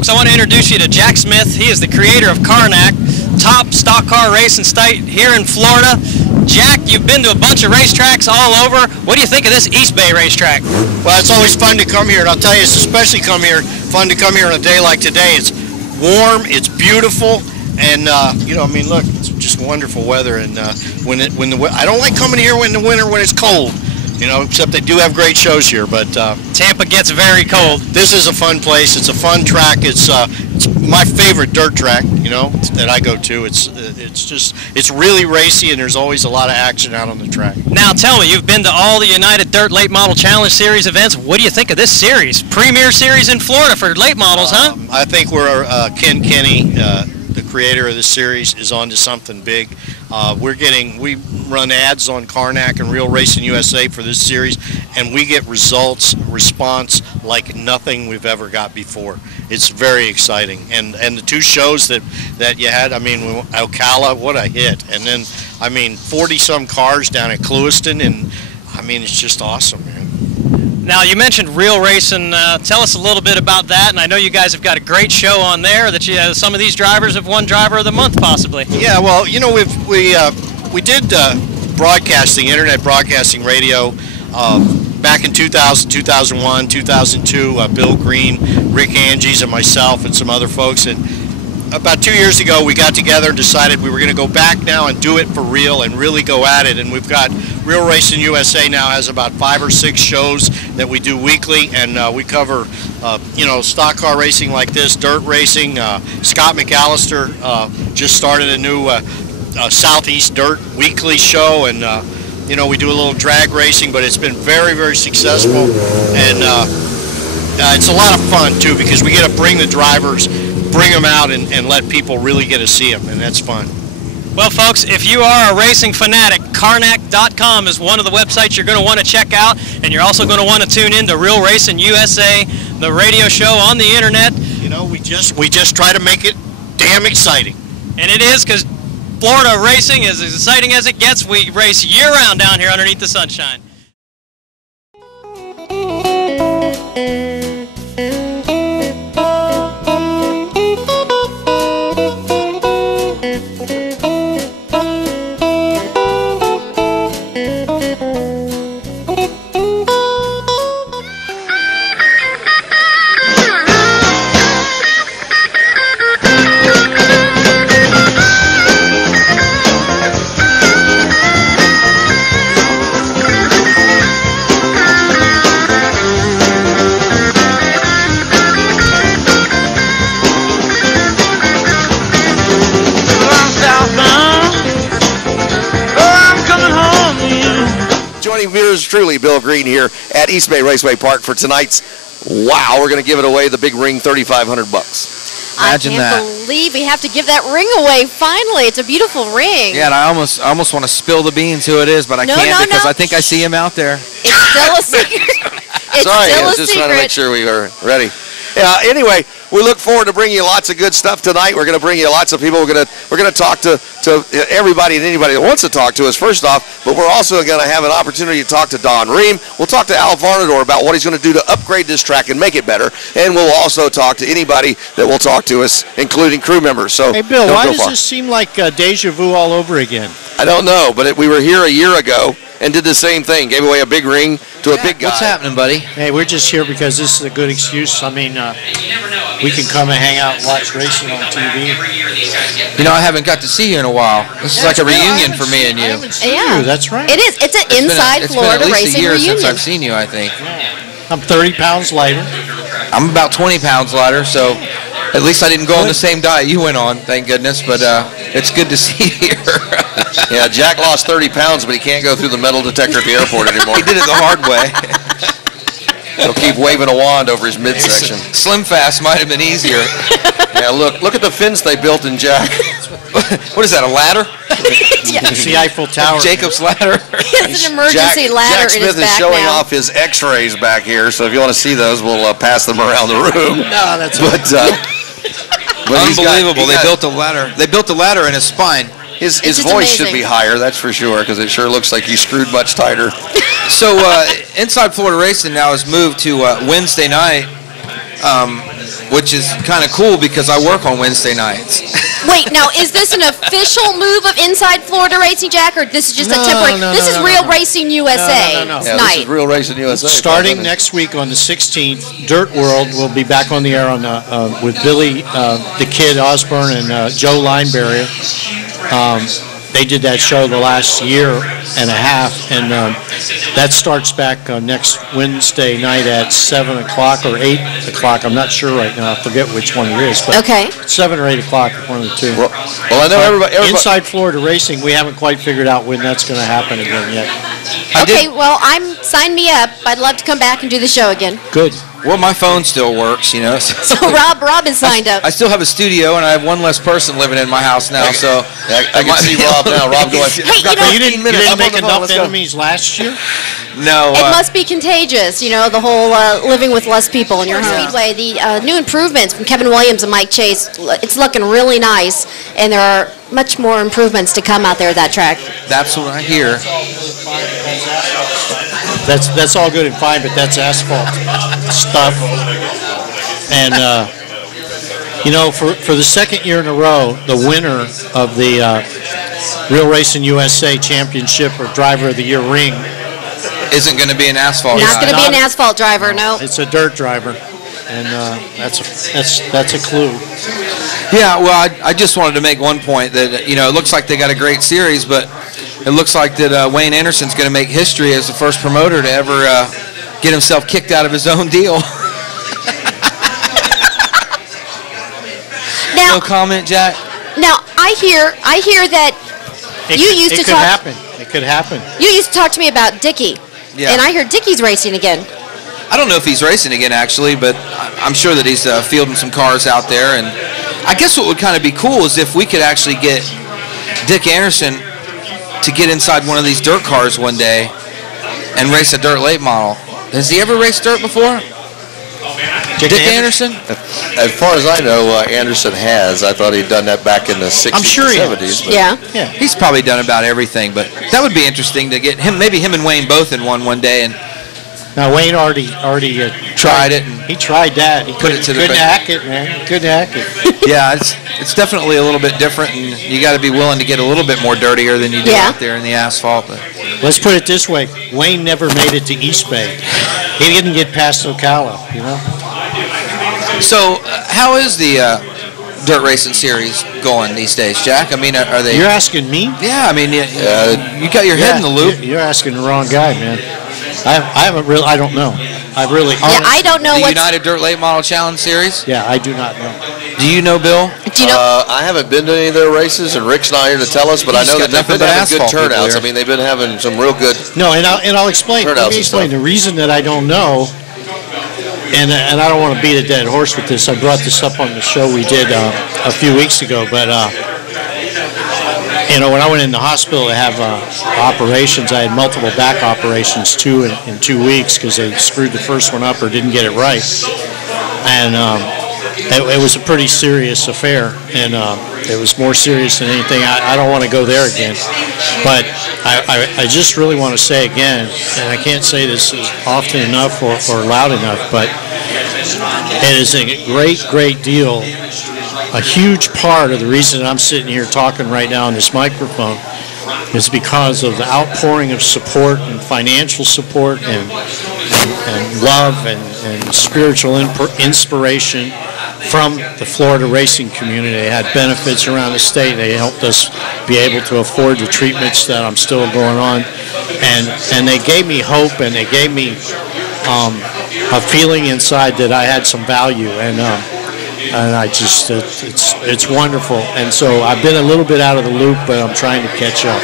Folks, I want to introduce you to Jack Smith. He is the creator of Karnak, top stock car racing site here in Florida. Jack, you've been to a bunch of racetracks all over. What do you think of this East Bay racetrack? Well, it's always fun to come here, and I'll tell you, it's especially fun to come here on a day like today. It's warm, it's beautiful, and you know, I mean, look, it's just wonderful weather. And I don't like coming here in the winter when it's cold. You know, except they do have great shows here, but Tampa gets very cold. This is a fun place. It's a fun track. It's my favorite dirt track, you know, that I go to. It's really racy, and there's always a lot of action out on the track. Now tell me, you've been to all the United Dirt Late Model Challenge Series events. What do you think of this series? Premier series in Florida for late models, huh? I think Ken Kenny, the creator of this series, is onto something big. We run ads on Karnak and Real Racing USA for this series, and we get response like nothing we've ever got before. It's very exciting, and the two shows that you had, I mean, Ocala, what a hit, and then, I mean, 40-some cars down at Clewiston, and I mean, it's just awesome, man. Now, you mentioned Real Racing. Tell us a little bit about that, and I know you guys have got a great show on there that some of these drivers have won Driver of the Month, possibly. Yeah, well, you know, we did broadcasting, internet broadcasting radio back in 2000, 2001, 2002, Bill Green, Rick Angies, and myself and some other folks. And about 2 years ago, we got together and decided we were going to go back now and do it for real and really go at it. And we've got Real Racing USA now has about 5 or 6 shows that we do weekly, and we cover, you know, stock car racing like this, dirt racing. Scott McAllister just started a new Southeast Dirt weekly show, and you know, we do a little drag racing, but it's been very, very successful, and it's a lot of fun too, because we get to bring the drivers, bring them out, and let people really get to see them, and that's fun. Well, folks, if you are a racing fanatic, Karnak.com is one of the websites you're going to want to check out, and you're also going to want to tune in to Real Racing USA, the radio show on the internet. You know, we just try to make it damn exciting. And it is, because Florida racing is as exciting as it gets. We race year-round down here underneath the sunshine. Yours truly, Bill Green, here at East Bay Raceway Park for tonight's, wow, we're going to give it away, the big ring, $3,500. Imagine that. I can't believe we have to give that ring away finally. It's a beautiful ring. Yeah, and I almost want to spill the beans who it is, but I can't because I think I see him out there. It's still a secret. Sorry, I was just trying to make sure we were ready. Yeah, anyway, we look forward to bringing you lots of good stuff tonight. We're going to bring you lots of people. We're going to talk to everybody and anybody that wants to talk to us, first off, but we're also going to have an opportunity to talk to Don Ream. We'll talk to Al Varnador about what he's going to do to upgrade this track and make it better, and we'll also talk to anybody that will talk to us, including crew members. So, hey, Bill, why does this seem like deja vu all over again? I don't know, but we were here a year ago and did the same thing, gave away a big ring to a big guy. What's happening, buddy? Hey, we're just here because this is a good excuse. I mean, we can come and hang out and watch racing on TV. You know, I haven't got to see you in a while. This is like a reunion for me and you. Yeah, that's right. It is. It's an inside Florida racing reunion. It's been at least a year since I've seen you, I think. I'm 30 pounds lighter. I'm about 20 pounds lighter, so at least I didn't go on the same diet you went on, thank goodness, but it's good to see you here. Yeah, Jack lost 30 pounds, but he can't go through the metal detector at the airport anymore. He did it the hard way. He'll keep waving a wand over his midsection. Slim Fast might have been easier. Yeah, look at the fence they built in Jack. What is that, a ladder? It's the Eiffel Tower. Jacob's ladder. It's an emergency ladder Jack in his Smith is back showing now. off his X-rays back here, so if you want to see those, we'll pass them around the room. No, that's But Unbelievable. They built a ladder. They built a ladder in his spine. His just voice amazing. should be higher, that's for sure, because it sure looks like he's screwed much tighter. So Inside Florida Racing now has moved to Wednesday night, which is kind of cool because I work on Wednesday nights. Wait, now is this an official move of Inside Florida Racing, Jack, or this is just a temporary? This is Real Racing USA No. Yeah, night. this is Real Racing USA. Starting next week on the 16th, Dirt World will be back on the air on with Billy the Kid Osborne and Joe Lineberry. They did that show the last year and a half, and that starts back next Wednesday night at 7 o'clock or 8 o'clock. I'm not sure right now. I forget which one it is. But Okay. 7 or 8 o'clock, one of the two. Well, I know everybody Inside Florida Racing, we haven't quite figured out when that's going to happen again yet. Okay, well, sign me up. I'd love to come back and do the show again. Good. Well, my phone still works, you know. So Rob is signed up. I still have a studio, and I have one less person living in my house now, so I can see Rob now. Rob going, Hey, you know, You didn't I'm on make the phone, enough let's go. enemies last year? no. it must be contagious, you know, the whole living with less people in your home. Speedway, the new improvements from Kevin Williams and Mike Chase, it's looking really nice, and there are much more improvements to come out there at that track. That's what I hear. That's all good and fine, but that's asphalt stuff. And, you know, for the second year in a row, the winner of the Real Racing USA Championship or Driver of the Year ring, Isn't going to be an asphalt Not guy. going to be an asphalt driver, no. it's a dirt driver. And that's a clue. Yeah, well, I just wanted to make one point that, you know, it looks like they got a great series, but it looks like that Wayne Anderson's going to make history as the first promoter to ever get himself kicked out of his own deal. Now, No comment, Jack? now I hear that you used to It could talk. happen. It could happen. You used to talk to me about Dickie, Yeah. and I hear Dickie's racing again. I don't know if he's racing again, actually, but I'm sure that he's fielding some cars out there. And I guess what would kind of be cool is if we could actually get Dick Anderson to get inside one of these dirt cars one day and race a dirt late model. Has he ever raced dirt before? Dick Anderson? As far as I know, Anderson has. I thought he'd done that back in the 60s I'm sure and he 70s. but- Yeah. Yeah. He's probably done about everything, but that would be interesting to get him, maybe him and Wayne both in one day and Now Wayne already tried it. And He tried that. He Put it to the couldn't bank. hack it, man. He couldn't hack it. yeah, it's definitely a little bit different, and you got to be willing to get a little bit more dirtier than you do Yeah. out there in the asphalt. But Let's put it this way: Wayne never made it to East Bay. He didn't get past Ocala, you know. so, how is the dirt racing series going these days, Jack? I mean, are they? You're asking me? Yeah, I mean, you got your head in the loop. You're asking the wrong guy, man. I haven't really. I don't know. I really. Yeah, I don't know The what's. United Dirt Late Model Challenge Series. Yeah, I do not know. Do you know, Bill? Do you know? I haven't been to any of their races, and Rick's not here to tell us, but I He's know got that they've been nothing but having good asphalt people turnouts. here. I mean, they've been having some real good. No, and I'll explain. Let Turnouts me and explain stuff. the reason that I don't know. And I don't want to beat a dead horse with this. I brought this up on the show we did a few weeks ago, but you know, when I went in the hospital to have operations, I had multiple back operations, two in 2 weeks, because they screwed the first one up or didn't get it right. And it was a pretty serious affair, and it was more serious than anything. I don't want to go there again. But I just really want to say again, and I can't say this often enough or loud enough, but it is a great, great deal. A huge part of the reason I'm sitting here talking right now on this microphone is because of the outpouring of support and financial support and love and spiritual inspiration from the Florida racing community. They had benefits around the state. They helped us be able to afford the treatments that I'm still going on. And they gave me hope, and they gave me a feeling inside that I had some value. And I just, it's wonderful. And so I've been a little bit out of the loop, but I'm trying to catch up.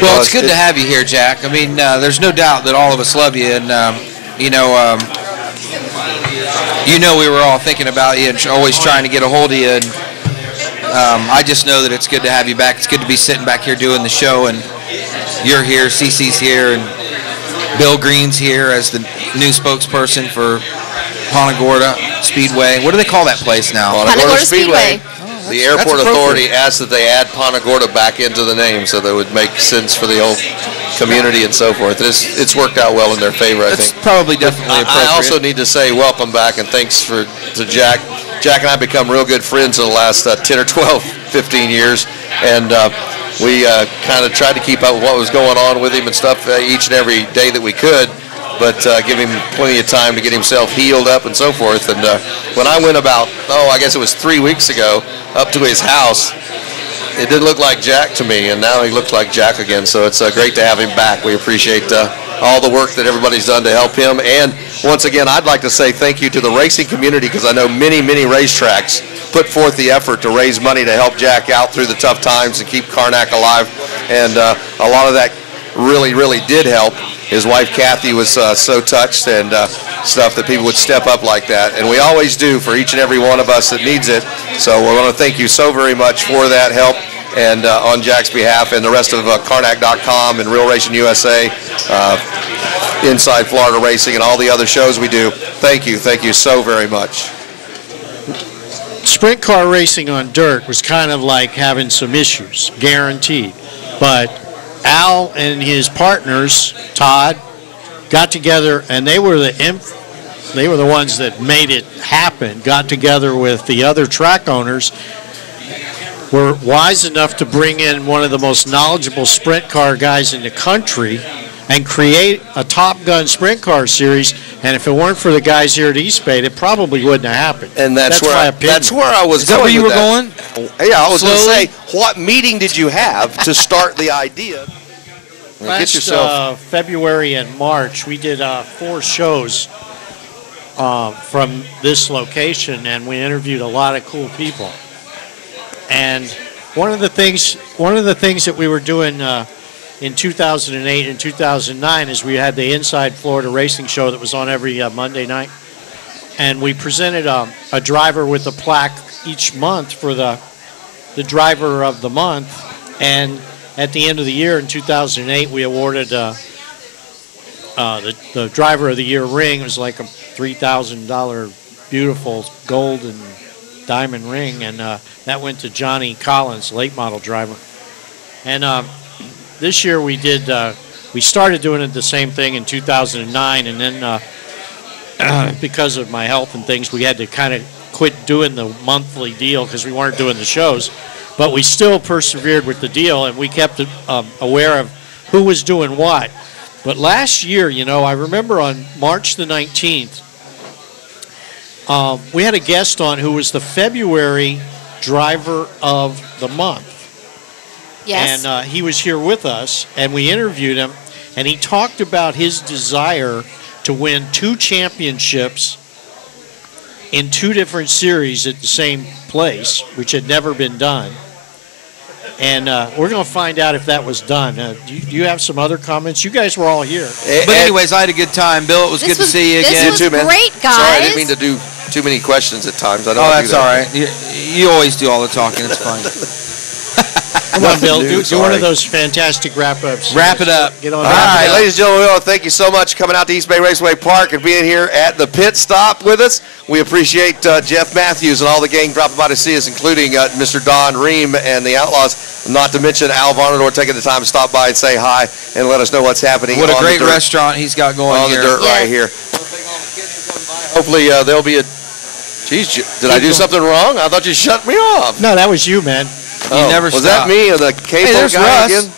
Well, it's good to have you here, Jack. I mean, there's no doubt that all of us love you, and you know, we were all thinking about you and always trying to get a hold of you. And I just know that it's good to have you back. It's good to be sitting back here doing the show, and you're here, CC's here, and Bill Green's here as the new spokesperson for Punta Gorda Speedway. What do they call that place now? Punta Gorda Speedway. The airport authority asked that they add Punta Gorda back into the name so that it would make sense for the whole community and so forth. It's worked out well in their favor, I think. That's probably definitely appropriate. I also need to say welcome back and thanks to Jack. Jack and I have become real good friends in the last 10 or 12, 15 years, and we kind of tried to keep up with what was going on with him and stuff each and every day that we could, but give him plenty of time to get himself healed up and so forth. And when I went about, I guess it was 3 weeks ago, up to his house, it didn't look like Jack to me, and now he looks like Jack again. So it's great to have him back. We appreciate all the work that everybody's done to help him. And once again, I'd like to say thank you to the racing community, because I know many, many racetracks put forth the effort to raise money to help Jack out through the tough times and keep Karnak alive. And a lot of that really, really did help. His wife, Kathy, was so touched and stuff that people would step up like that. And we always do for each and every one of us that needs it. So we want to thank you so very much for that help. And on Jack's behalf and the rest of Karnak.com and Real Racing USA, Inside Florida Racing, and all the other shows we do, thank you so very much. Sprint car racing on dirt was kind of like having some issues, guaranteed. But Al and his partners, Todd, got together, and they were the ones that made it happen, got together with the other track owners, were wise enough to bring in one of the most knowledgeable sprint car guys in the country and create a Top Gun sprint car series. And if it weren't for the guys here at Eastbay, it probably wouldn't have happened. And that's where I was going. Is that where you were going? Yeah, I was going to say, what meeting did you have to start the idea? Last February and March, we did 4 shows from this location, and we interviewed a lot of cool people. And one of the things that we were doing in 2008 and 2009 is we had the Inside Florida Racing show that was on every Monday night, and we presented a driver with a plaque each month for the driver of the month. And at the end of the year in 2008, we awarded the driver of the year ring. It was like a $3,000 beautiful gold and diamond ring, and that went to Johnny Collins, late model driver. And this year we started doing it the same thing in 2009, and then because of my health and things, we had to kind of quit doing the monthly deal because we weren't doing the shows. But we still persevered with the deal, and we kept aware of who was doing what. But last year, I remember on March the 19th, we had a guest on who was the February driver of the month. Yes. And he was here with us, and we interviewed him, and he talked about his desire to win 2 championships in 2 different series at the same place, which had never been done. And we're going to find out if that was done. Do you have some other comments? You guys were all here. But anyways, I had a good time. Bill, it was good to see you again. This was great, guys. Sorry, I didn't mean to do too many questions at times. I don't that's all right. You always do all the talking. It's fine. Come on, Bill. Do one of those fantastic wrap-ups. Wrap it up. Get on. All right, ladies and gentlemen, we want to thank you so much for coming out to East Bay Raceway Park and being here at the pit stop with us. We appreciate Jeff Matthews and all the gang dropping by to see us, including Mr. Don Ream and the Outlaws, not to mention Al Varnador taking the time to stop by and say hi and let us know what's happening. What a great restaurant he's got going on here. On the dirt right here. Hopefully there'll be a... Geez, did I do something wrong? I thought you shut me off. No, that was you, man. Never was that me or the cable guy again?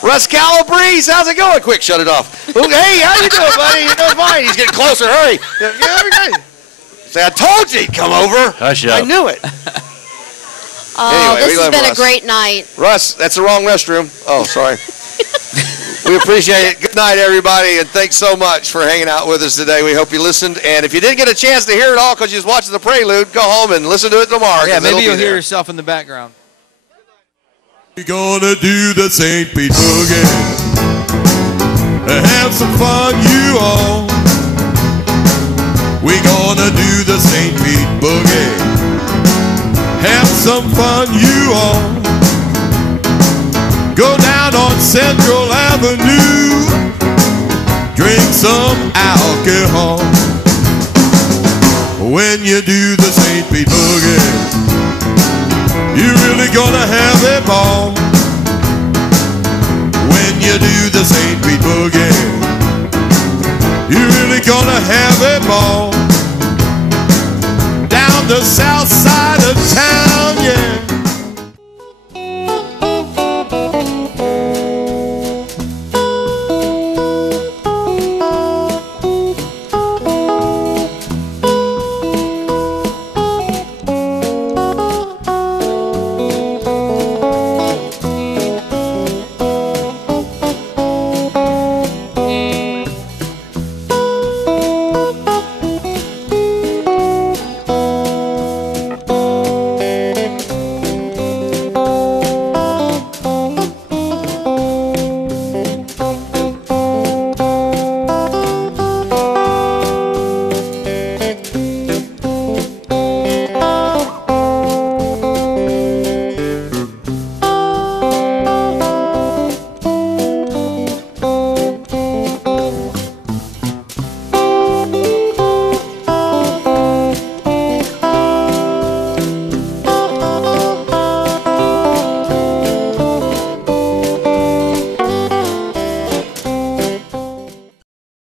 Russ Calabrese, how's it going? Quick, shut it off. Hey, how you doing, buddy? You're doing fine. He's getting closer. Hurry. Say, I told you he'd come over. Hush up. I knew it. Anyway, this has been a great night. Russ, that's the wrong restroom. Oh, sorry. We appreciate it. Good night, everybody, and thanks so much for hanging out with us today. We hope you listened, and if you didn't get a chance to hear it all because you was watching the prelude, go home and listen to it tomorrow. Yeah, maybe you'll hear yourself in the background. We're gonna do the St. Pete Boogie, have some fun, you all. we gonna do the St. Pete Boogie. Have some fun, you all. Go down on Central Avenue, drink some alcohol. When you do the St. Pete Boogie, you're really gonna have a ball. When you do the St. Pete Boogie, you're really gonna have a ball. Down the south